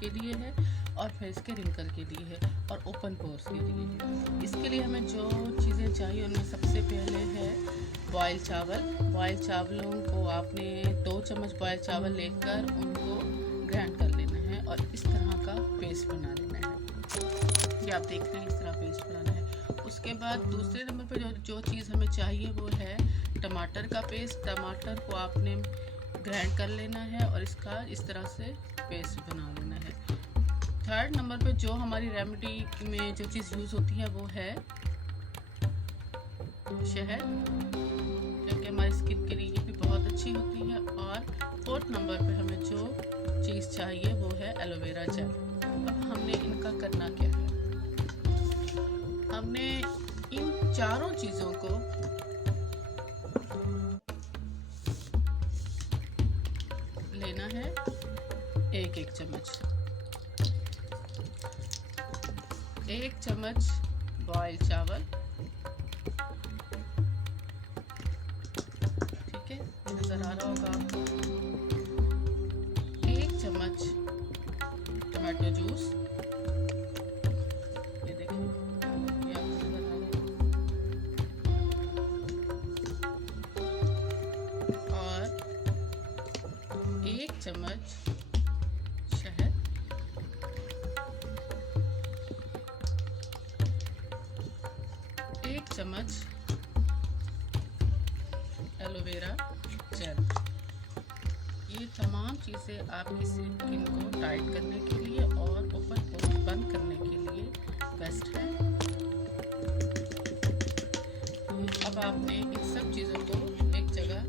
के लिए है और फेस के रिंकल के लिए है और ओपन पोर्स के लिए है। इसके लिए हमें जो चीज़ें चाहिए उनमें सबसे पहले है बॉयल चावल। बॉयल चावलों को आपने 2 चम्मच बॉयल चावल लेकर उनको ग्राइंड कर लेना है और इस तरह का पेस्ट बना लेना है। ये आप देख रहे हैं, इस तरह पेस्ट बनाना है। उसके बाद दूसरे नंबर पर जो चीज़ हमें चाहिए वो है टमाटर का पेस्ट। टमाटर को आपने ग्राइंड कर लेना है और इसका इस तरह से पेस्ट बना लेना है। थर्ड नंबर पे जो हमारी रेमेडी में जो चीज़ यूज़ होती है वो है शहद, जो कि हमारी स्किन के लिए भी बहुत अच्छी होती है। और फोर्थ नंबर पे हमें जो चीज़ चाहिए वो है एलोवेरा जेल। अब हमने इनका करना क्या है, हमने इन चारों चीज़ों को लेना है एक चम्मच। 1 चम्मच बॉयल चावल, ठीक है, नज़र आ रहा होगा आपको। 1 चम्मच टमाटो जूस, ये देखिए, ये आपको नज़र आ रहा होगा। और 1 चम्मच शहद, 1 चम्मच एलोवेरा जेल। ये तमाम चीज़ें आपकी स्किन को टाइट करने के लिए और ओपन पोर्स बंद करने के लिए बेस्ट है। अब आपने इन सब चीज़ों को एक जगह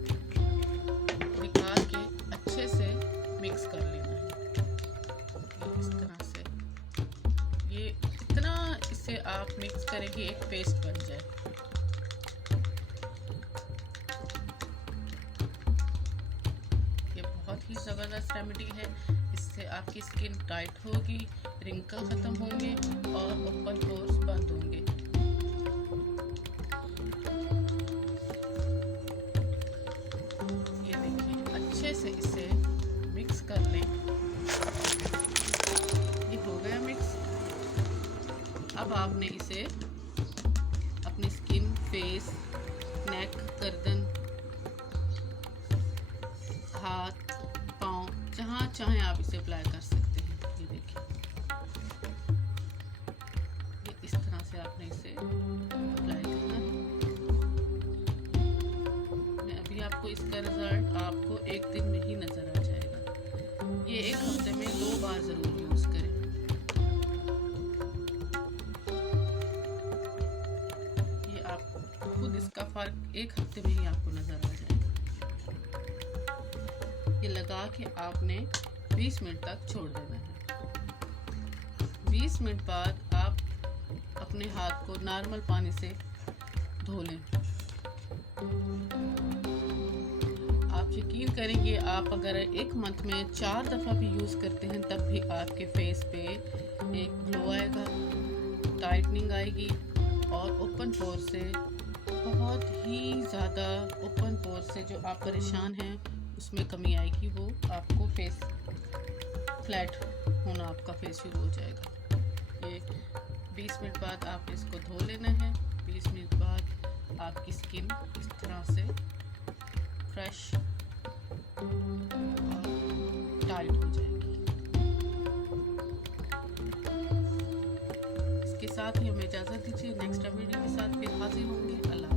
निकाल के अच्छे से मिक्स कर लेना है, इस तरह से। ये इतना इसे आप मिक्स करेंगे एक पेस्ट बन जाए। ये बहुत ही ज़बरदस्त रेमेडी है। इससे आपकी स्किन टाइट होगी, रिंकल ख़त्म होंगे और ओपन पोर्स बंद होंगे। ये देखिए, अच्छे से इसे मिक्स कर लें। ये हो गया मिक्स। अब आपने इसे अपनी स्किन, फेस, नेक, गर्दन, हाथ, पाँव, जहाँ चाहें आप इसे अप्लाई कर सकते हैं। ये देखिए, ये इस तरह से आपने इसे अप्लाई करना है। मैं अभी आपको इसका रिजल्ट आपको 1 दिन में ही नज़र आ जाएगा। ये 1 हफ्ते में 2 बार ज़रूर यूज़ करें। ये आप खुद इसका फ़र्क 1 हफ्ते में ही आपको नज़र आ जाएगा। ये लगा के आपने 20 मिनट तक छोड़ देना है। 20 मिनट बाद आप अपने हाथ को नॉर्मल पानी से धो लें। आप यकीन करेंगे, आप अगर 1 मंथ में 4 दफ़ा भी यूज़ करते हैं तब भी आपके फेस पे एक ग्लो आएगा, टाइटनिंग आएगी और ओपन पोर से, बहुत ही ज़्यादा ओपन पोर से जो आप परेशान हैं उसमें कमी आएगी। वो आपको फेस फ्लैट होना, आपका फेस शुरू हो जाएगा। ये 20 मिनट बाद आपने इसको धो लेना है। 20 मिनट बाद आपकी स्किन इस तरह से फ्रेश और टाइट हो जाएगी। इसके साथ ही हमें इजाज़त दीजिए। नेक्स्ट वीडियो के साथ फिर हाजिर होंगे। अल्लाह।